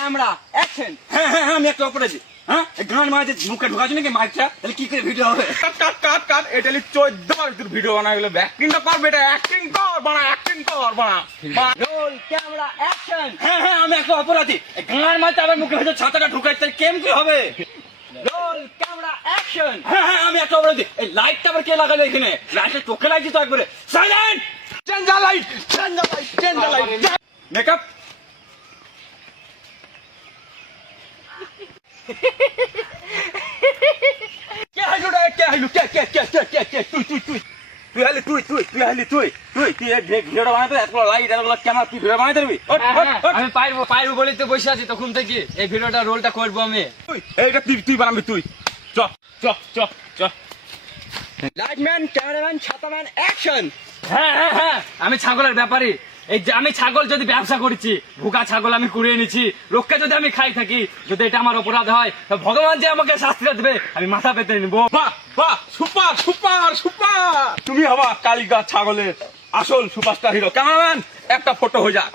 Camera action. হ্যাঁ হ্যাঁ হ্যাঁ, আমি একটা অপরাধী। হ্যাঁ, গান মারাতে মুখে ঢোকাচ্ছ নাকি মাইকটা, তাহলে কি করে ভিডিও হবে? কাট কাট কাট কাট, এটা 14 বার তোর ভিডিও বানা গেল। অ্যাক্টিংটা কর বেটা, অ্যাক্টিং কর বানা, অ্যাক্টিং কর বানা। Roll camera action. হ্যাঁ হ্যাঁ, আমি একটা অপরাধী। গান মারাতে আমার মুখে হয়তো ছাতাটা ঢোকাচ্ছে, তাহলে কেমন কি হবে? Roll camera action. হ্যাঁ হ্যাঁ, আমি একটা অপরাধী। এই লাইটটা আবার কে লাগালো এখানে? লাইটটা চোখে লাগছে তো একবারে। Silent, change the light, change the light, change the light. Makeup. কে হাইলো রে, কে হাইলো, কে কে কে কে কে কে তুই তুই তুই তুই হাইলি, তুই তুই তুই হাইলি, তুই তুই তুই এই ভিডিওটা বানাতে এতগুলো লাইট এতগুলো ক্যামেরা, তুই ভিডিও বানাতে পারবি? ওঠ, ওঠ, ওঠ। আমি পারবো পারবো বলেই তো বসে আছি তখন থেকে। এই ভিডিওটা রোলটা করবো আমি। তুই এইটা তুই তুই বানাবি তুই। চ চ চ চ। লাইটম্যান, ক্যামেরাম্যান, ছাতাম্যান অ্যাকশন। হ্যাঁ হ্যাঁ হ্যাঁ, আমি ছাগলের ব্যাপারী। এই যে আমি ছাগল যদি ব্যবসা করেছি, ভুকা ছাগল আমি কুড়িয়ে এনেছি, লোককে যদি আমি খাই থাকি, যদি এটা আমার অপরাধ হয়, তো ভগবান যে আমাকে শাস্তিটা দেবে আমি মাথা পেতে নিবো। বাহ বাহ, সুপার সুপার সুপার, তুমি হবা কালীগঞ্জ ছাগলের আসল সুপারস্টার হিরো। ক্যামেরাম্যান, একটা ফটো হয়ে যাক।